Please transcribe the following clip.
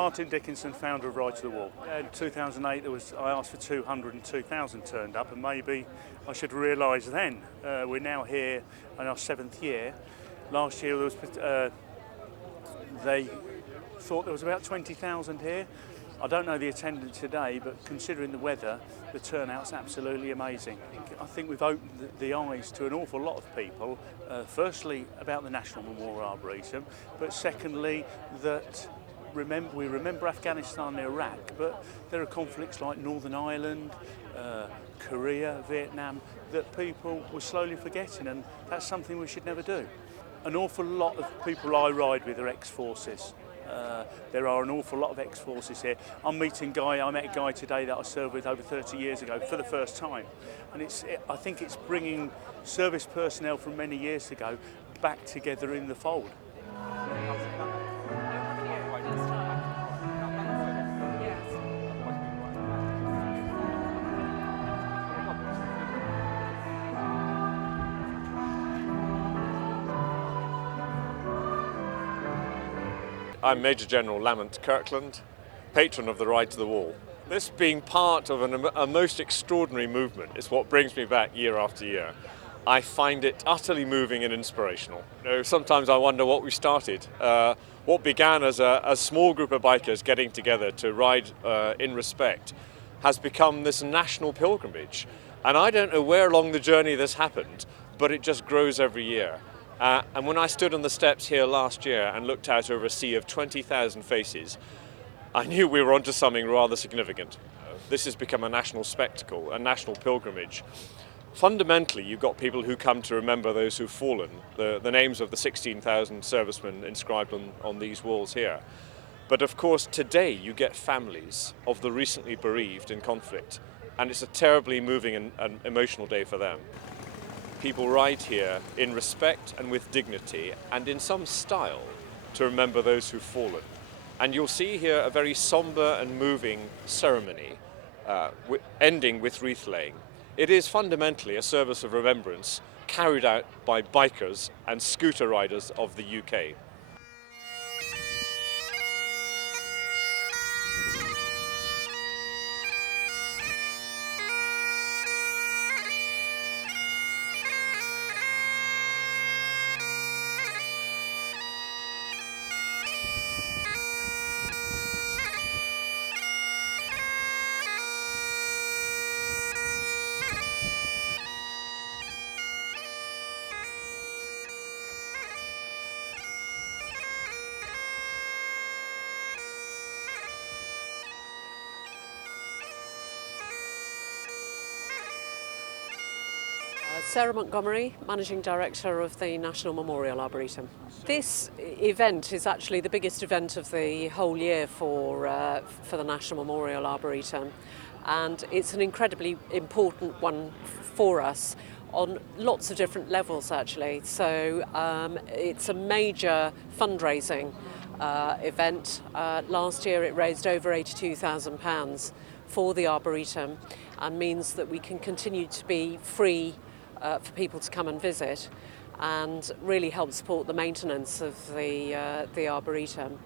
Martin Dickinson, founder of Ride to the Wall. In 2008, I asked for 200 and 2,000 turned up, and maybe I should realise then. We're now here in our 7th year. Last year they thought there was about 20,000 here. I don't know the attendance today, but considering the weather, the turnout's absolutely amazing. I think we've opened the eyes to an awful lot of people, firstly about the National Memorial Arboretum, but secondly that we remember Afghanistan and Iraq, but there are conflicts like Northern Ireland, Korea, Vietnam, that people were slowly forgetting, and that's something we should never do. An awful lot of people I ride with are ex-forces. There are an awful lot of ex-forces here. I met a guy today that I served with over 30 years ago for the first time. And I think it's bringing service personnel from many years ago back together in the fold. I'm Major General Lamont Kirkland, patron of the Ride to the Wall. This being part of a most extraordinary movement is what brings me back year after year. I find it utterly moving and inspirational. Sometimes I wonder what we started. What began as a small group of bikers getting together to ride in respect has become this national pilgrimage. And I don't know where along the journey this happened, but it just grows every year. And when I stood on the steps here last year and looked out over a sea of 20,000 faces, I knew we were onto something rather significant. This has become a national spectacle, a national pilgrimage. Fundamentally, you've got people who come to remember those who've fallen, the names of the 16,000 servicemen inscribed on these walls here. But of course, today you get families of the recently bereaved in conflict, and it's a terribly moving and emotional day for them. People ride here in respect and with dignity and in some style to remember those who've fallen. And you'll see here a very sombre and moving ceremony, ending with wreath laying. It is fundamentally a service of remembrance carried out by bikers and scooter riders of the UK. Sarah Montgomery, Managing Director of the National Memorial Arboretum. This event is actually the biggest event of the whole year for the National Memorial Arboretum, and it's an incredibly important one for us on lots of different levels actually. So it's a major fundraising event. Last year it raised over £82,000 for the Arboretum and means that we can continue to be free for people to come and visit, and really help support the maintenance of the Arboretum.